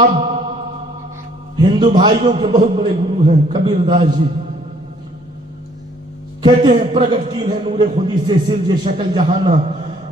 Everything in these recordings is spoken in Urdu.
اب ہندو بھائیوں کے بہت بڑے گرو ہیں کبیر داس جی، کہتے ہیں پرگٹ کین ہے نور خودی سے سرج شکل جہانا،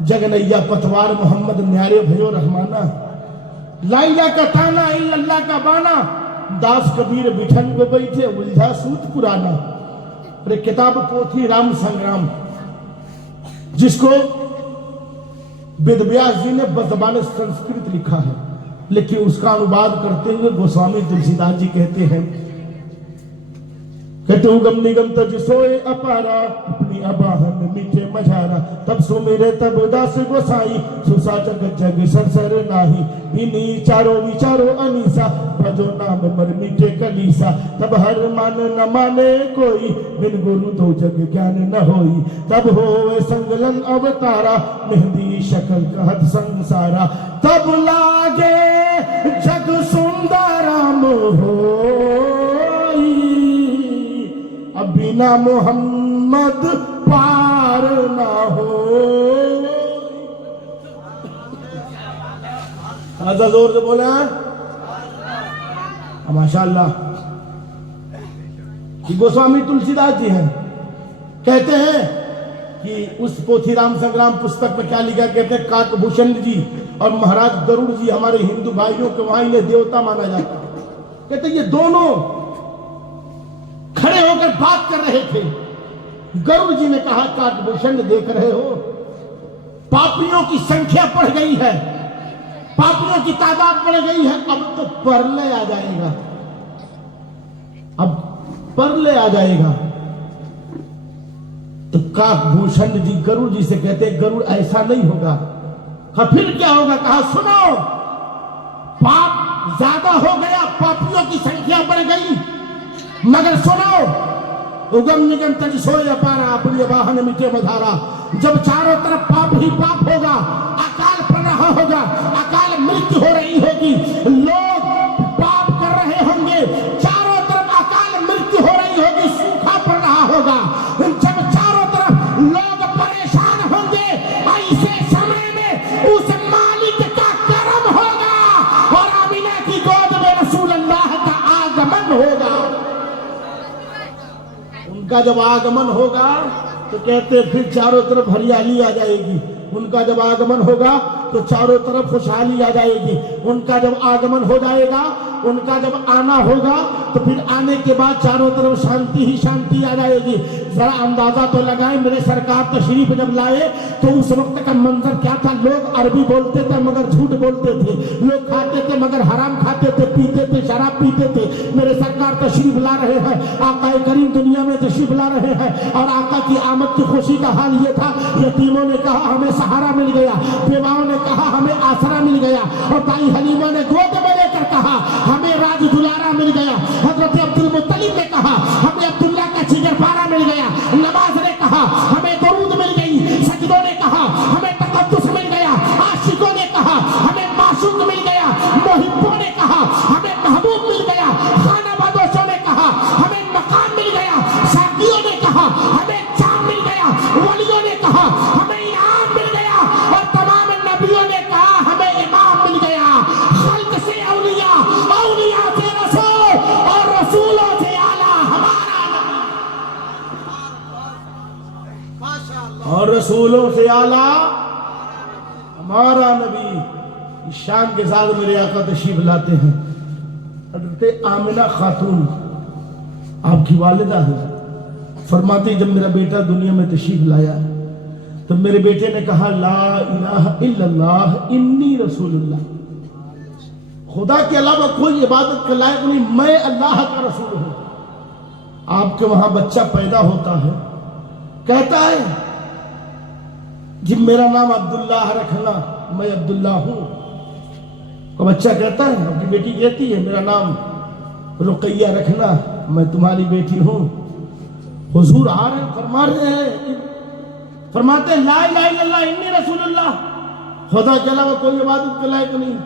جگنیا پتوار محمد نیارے بھیو رحمانہ، لا الہ کا تانا الا اللہ کا بانا، داس کبیر بٹھن کو بیٹھے الجھا سوت پرانا۔ اور ایک کتاب پوتھی رام سنگرام جس کو وید ویاس جی نے بزبان سنسکرت لکھا ہے، لیکن اس کا انواد کرتے ہوئے گوسوامی تلسی داس جی کہتے ہیں اگم نگم تج سوئے اپارا، اپنی اباہن میٹھے مجھارا، تب سو میرے تب داس گوسائی، سوسا جگ جگ سر سر ناہی، بینی چارو وچارو انیسا، بھجو نام مر میٹھے کلیسا، تب ہر مان نہ مانے کوئی، بن گرو دو جگ گیان نہ ہوئی، تب ہوئے سنگلن اوتارا، مہندی شکل کہت سنسارا، تب لاگے جگ سندرام ہوئی، اب بنا محمد پار نہ ہو۔ آزا زور سے بولا ماشاءاللہ۔ یہ گوسوامی تلسی داس جی ہیں، کہتے ہیں کہ اس پوتھی رام سنگرام پستک میں کیا لکھا، کہتے ہیں کاک بھوشن جی اور مہاراج گروڑ جی ہمارے ہندو بھائیوں کے وہاں انہیں دیوتا مانا جاتا ہے۔ کہتے ہیں یہ دونوں کھڑے ہو کر بات کر رہے تھے، گروڑ جی نے کہا کاک بھوشن دیکھ رہے ہو پاپیوں کی سنکھیا بڑھ گئی ہے، پاپیوں کی تعداد بڑھ گئی ہے، اب تو پرلے آ جائے گا، اب پرلے آ جائے گا۔ تو کاک بھوشن جی گروڑ جی سے کہتے ہیں گروڑ ایسا نہیں ہوگا۔ کہا پھر کیا ہوگا؟ کہا سنو، پاپ زیادہ ہو گیا، پاپیوں کی سنکھیا بڑھ گئی، مگر سنو، اگم نگم تج سوئے اپارا، اپنی اباہن میٹھے مجھارا، جب چاروں طرف پاپ ہی پاپ ہوگا، اکال پڑ رہا ہوگا، اکال مرتیو ہو رہی ہوگی، لوگ پاپ کر رہے ہوں گے، چاروں طرف اکال مرتیو ہو رہی ہوگی، سوکھا پڑ رہا ہوگا، جب چاروں طرف لوگ پریشان ہوں گے، ایسے سمے میں اس مالک کا کرم ہوگا اور آمینہ کی گود میں رسول اللہ کا آگمن ہوگا۔ ان کا جب آگمن ہوگا تو کہتے پھر چاروں طرف ہریالی آ جائے گی، ان کا جب آگمن ہوگا تو چاروں طرف خوشحالی آ جائے گی، ان کا جب آگمن ہو جائے گا، ان کا جب آنا ہوگا تو پھر آنے کے بعد چاروں طرف شانتی ہی شانتی آ جائے گی۔ ذرا اندازہ تو لگائیں، میرے سرکار تشریف جب لائے تو اس وقت کا منظر کیا تھا؟ لوگ عربی بولتے تھے مگر جھوٹ بولتے تھے، لوگ کھاتے تھے مگر حرام کھاتے تھے، پیتے تھے شراب پیتے تھے۔ میرے سرکار تشریف لا رہے ہیں، آقا کریم دنیا میں تشریف لا رہے ہیں، اور آقا کی آمد کی خوشی کا حال یہ تھا، یتیموں نے کہا ہمیں سہارا مل گیا، بیواؤں نے کہا ہمیں آسرا مل گیا، اور بھائی حلیمہ نے گود میں لے کر کہا ہمیں راج دلارا مل گیا، حضرت عبد المطلب نے کہا ہمیں عبداللہ کا جگر پارا مل گیا، نماز نے کہا ہمیں درود مل گئی، سجدوں نے کہا ہمیں تقدس مل گیا، عاشقوں نے کہا ہمیں معشوق مل گیا، محبوں نے کہا ہمیں محبوب مل گیا، خانہ بدوشوں نے کہا ہمیں مقام مل گیا، ساقیوں نے کہا ہمیں جام مل گیا، ولیوں نے کہا ہمیں انعام مل گیا، اور تمام نبیوں نے کہا ہمیں امام مل گیا۔ خلق سے اولیاء، اولیاء سے رسول، اور رسولوں سے اعلیٰ ہمارا نبی، اور رسولوں سے اعلیٰ ہمارا نبی۔ اس شان کے ساتھ میرے آقا تشریف لاتے ہیں۔ حضرت آمنہ خاتون آپ کی والدہ ہے، فرماتے جب میرا بیٹا دنیا میں تشریف لایا تو میرے بیٹے نے کہا لا الہ الا اللہ انی رسول اللہ، خدا کے علاوہ کوئی عبادت کے لائق نہیں، میں اللہ کا رسول ہوں۔ آپ کے وہاں بچہ پیدا ہوتا ہے، کہتا ہے جب میرا نام عبداللہ رکھنا، میں عبداللہ ہوں۔ تو بچہ کہتا ہے، اپنی بیٹی کہتی ہے میرا نام رقیہ رکھنا، میں تمہاری بیٹی ہوں۔ حضور آ رہے ہیں، فرما رہے ہیں، فرماتے ہیں لا الہ الا اللہ انی رسول اللہ، خدا کے علاوہ کوئی عبادت کے لائق نہیں،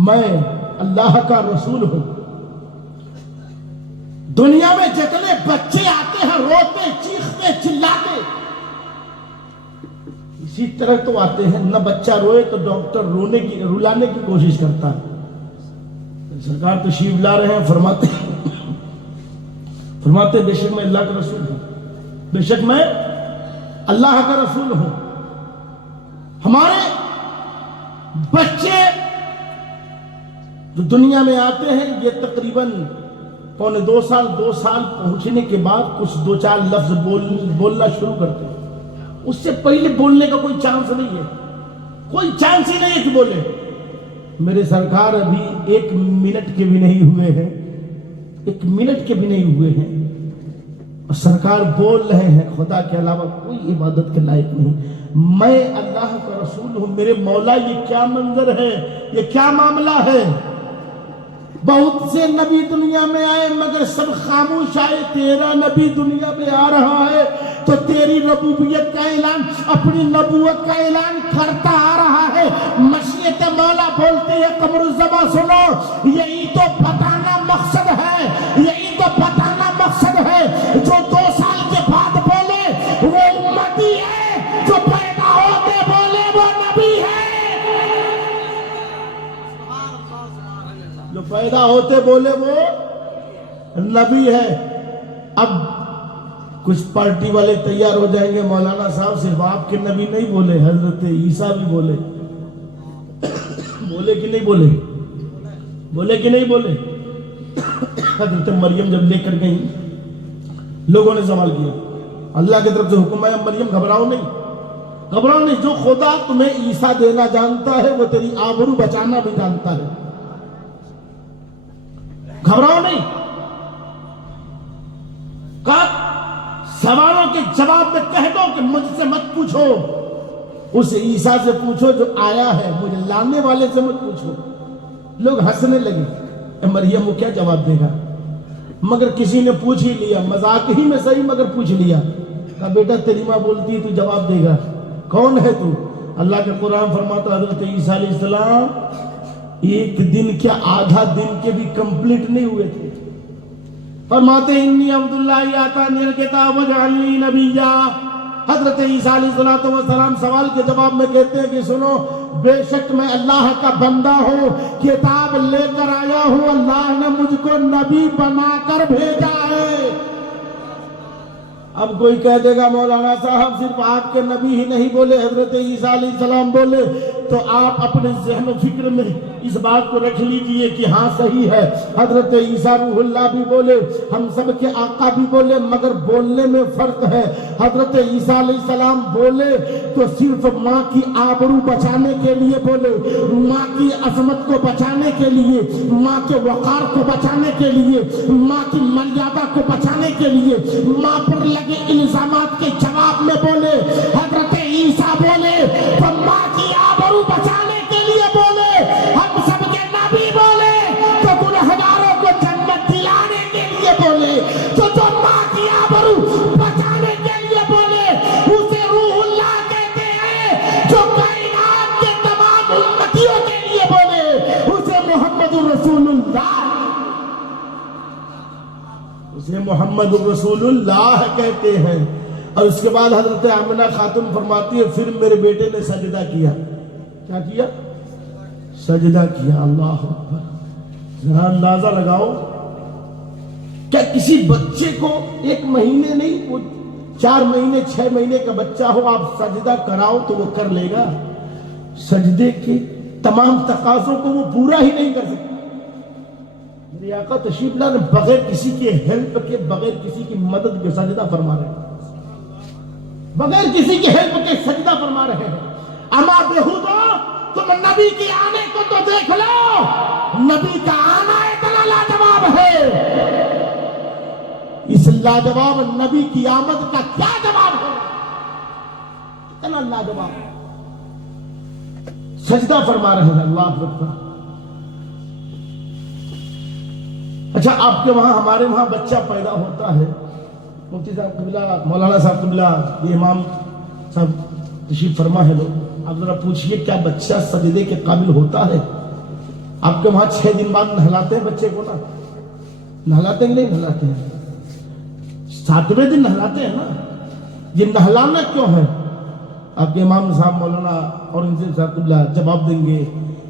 میں اللہ کا رسول ہوں۔ دنیا میں جتنے بچے آتے ہیں روتے چیختے چلاتے، اسی طرح تو آتے ہیں، نہ بچہ روئے تو ڈاکٹر رلانے کی کوشش کرتا ہے، سرکار تشریف لا رہے ہیں، فرماتے بے شک میں اللہ کا رسول ہوں، بے شک میں اللہ کا رسول ہوں۔ ہمارے بچے جو دنیا میں آتے ہیں یہ تقریباً پونے 2 سال پہنچنے کے بعد کچھ 2-4 لفظ بولنا شروع کرتے ہیں۔ اس سے پہلے بولنے کا کوئی چانس نہیں ہے، کوئی چانس ہی نہیں ہے کہ بولے۔ میرے سرکار ابھی 1 منٹ کے بھی نہیں ہوئے ہیں، 1 منٹ کے بھی نہیں ہوئے ہیں اور سرکار بول رہے ہیں خدا کے علاوہ کوئی عبادت کے لائق نہیں، میں اللہ کا رسول ہوں۔ میرے مولا یہ کیا منظر ہے، یہ کیا معاملہ ہے؟ بہت سے نبی دنیا میں آئے مگر سب خاموش آئے، تیرا نبی دنیا میں آ رہا ہے تو تیری ربوبیت کا اعلان، اپنی نبوت کا اعلان کرتا آ رہا ہے۔ مشیت مولا بولتی ہے قمر الزما سنو، یہی تو بتانا مقصد ہے، یہی تو بتانا مقصد ہے۔ جو 2 سال کے بعد بولے وہ امتی ہے، جو پیدا ہوتے بولے وہ نبی ہے، جو پیدا ہوتے بولے وہ نبی ہے۔ اب کچھ پارٹی والے تیار ہو جائیں گے، مولانا صاحب صرف آپ کے نبی نہیں بولے، حضرت عیسیٰ بھی بولے، بولے کہ نہیں بولے، بولے کہ نہیں بولے۔ حضرت مریم جب لے کر گئی لوگوں نے سوال کیا، اللہ کی طرف سے حکم ہے مریم گھبراؤ نہیں، گھبراؤ نہیں، جو خدا تمہیں عیسیٰ دینا جانتا ہے وہ تیری آبرو بچانا بھی جانتا ہے، گھبراؤ نہیں۔ کہا سوالوں کے جواب میں کہہ دو کہ مجھ سے مت پوچھو، اس عیسیٰ سے پوچھو جو آیا ہے، مجھے لانے والے سے مت پوچھو۔ لوگ ہنسنے لگے، مریم وہ کیا جواب دے گا؟ مگر کسی نے پوچھ ہی لیا، مذاق ہی میں صحیح مگر پوچھ لیا، کہا بیٹا تیری ماں بولتی ہے تو جواب دے گا، کون ہے تو؟ اللہ کے قرآن فرماتا حضرت عیسیٰ علیہ السلام 1 دن کیا آدھا دن کے بھی کمپلیٹ نہیں ہوئے تھے، فرماتے انی عبداللہ آتانی الکتاب وجعلنی نبیا۔ حضرت عیسیٰ علیہ السلام سوال کے جواب میں کہتے ہیں کہ سنو، بے شک میں اللہ کا بندہ ہوں، کتاب لے کر آیا ہوں، اللہ نے مجھ کو نبی بنا کر بھیجا ہے۔ اب کوئی کہہ دے گا مولانا صاحب صرف آپ کے نبی ہی نہیں بولے، حضرت عیسیٰ علیہ السلام بولے، تو آپ اپنے ذہن و فکر میں اس بات کو رکھ لیجئے کہ ہاں صحیح ہے، حضرت عیسیٰ روح اللہ بھی بولے، ہم سب کے آقا بھی بولے، مگر بولنے میں فرق ہے۔ حضرت عیسیٰ علیہ السلام بولے تو صرف ماں کی آبرو بچانے کے لیے بولے، ماں کی عظمت کو بچانے کے لیے، ماں کے وقار کو بچانے کے لیے، ماں کی مریادہ کو بچانے کے لیے، ماں پر لگے الزامات کے جواب میں بولے۔ حضرت عیسیٰ بولے تو ماں کی آبرو بچانے کے لیے بولے، ہم سب کے نبی بولے تو گنہگاروں کو جنت دلانے کے لیے بولے، تو جو ماں کی آبرو بچانے کے لیے بولے اسے روح اللہ کہتے ہیں، جو کائنات کے تمام امتیوں کے لیے بولے اسے محمد الرسول اللہ، اسے محمد الرسول اللہ کہتے ہیں۔ اور اس کے بعد حضرت آمنہ خاتون فرماتی ہے پھر میرے بیٹے نے سجدہ کیا، کیا کیا؟ سجدہ کیا۔ اللہ اکبر، ذرا اندازہ لگاؤ، کیا کسی بچے کو 1 مہینے نہیں، وہ 4 مہینے 6 مہینے کا بچہ ہو، آپ سجدہ کراؤ تو وہ کر لے گا؟ سجدے کے تمام تقاضوں کو وہ پورا ہی نہیں کر سکتا۔ میرے آقا تشریف لائے بغیر کسی کے ہیلپ کے، بغیر کسی کی مدد کے سجدہ فرما رہے ہیں، بغیر کسی کی ہیلپ کے سجدہ فرما رہے ہیں۔ اما بہودو تم نبی کے آنے کو تو دیکھ لو، نبی کا آنا اتنا لاجواب ہے، اس لاجواب نبی کی آمد کا کیا جواب ہے؟ اتنا لاجواب سجدہ فرما رہے ہیں۔ اللہ اکبر۔ اچھا آپ کے وہاں، ہمارے وہاں بچہ پیدا ہوتا ہے، مفتی صاحب قبلہ، مولانا صاحب قبلہ، یہ امام صاحب تشریف فرما ہے لوگ، آپ ذرا پوچھئے کیا بچہ سجدے کے قابل ہوتا ہے؟ آپ کے وہاں 6 دن بعد نہلاتے ہیں بچے کو نا؟ نہلاتے ہیں نہیں نہلاتے ہیں؟ 7ویں دن نہلاتے ہیں نا؟ یہ نہلانا کیوں ہے؟ آپ کے امام صاحب مولانا اور ان سے صاحب قبلہ جواب دیں گے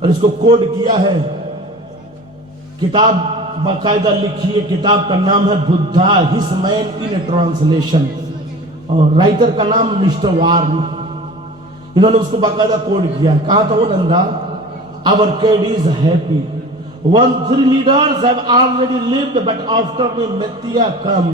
اور اس کو کوڈ کیا ہے. کتاب باقاعدہ لکھی ہے, کتاب کا نام ہے بدھا ہز مین ان ٹرانسلیشن, اور رائٹر کا نام مسٹر وارن. انہوں نے اس کو باقاعدہ کوڈ کیا. کہا تھا وہ نندا, our kid is happy. 1 3 leaders have already lived, but after me Messiah comes.